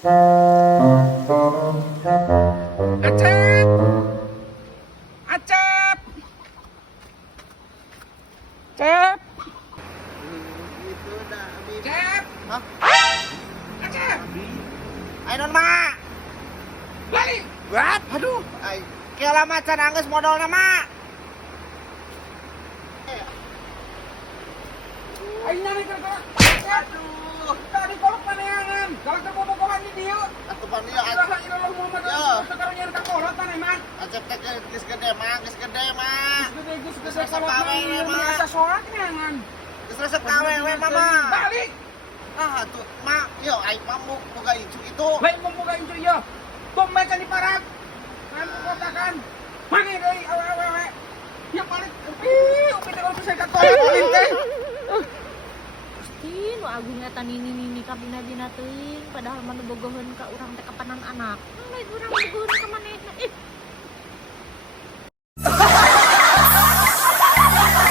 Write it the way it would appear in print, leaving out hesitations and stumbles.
Acep! Acep! Cep! Itu dah habis. Cep! Hah? Acep! Ayo non mak. Balik! What? Aduh, ay kela macan anggeus modalna mak. Ayo nari gerak-gerak! Aduh, Tadi kolok paneangan! Kalau terbobogohan di dia! atuh pan ieu Ilaha illallah Muhammad Ya. Rasulullah sekarang yang terkolot tanah man! acep teh geus gede mak, geus gede mak. Gede-gede Resep kolot kawe, man! Mak. Asa sholat neangan! Geus resep kawe we mama. Balik! Ah atuh mak, yo ai pamuk boga icu itu. Lain membuka itu ya! Pembaca di parak! Nanti kotakan! Mana dari awe-awe! Ya balik! Upi kalau saya kakolot paling teh! Pasti nu agung eta nini ka bina-bina teuing padahal mah bogoheun ka urang teh kapanan anak. Lain urang bogoheun ka maneh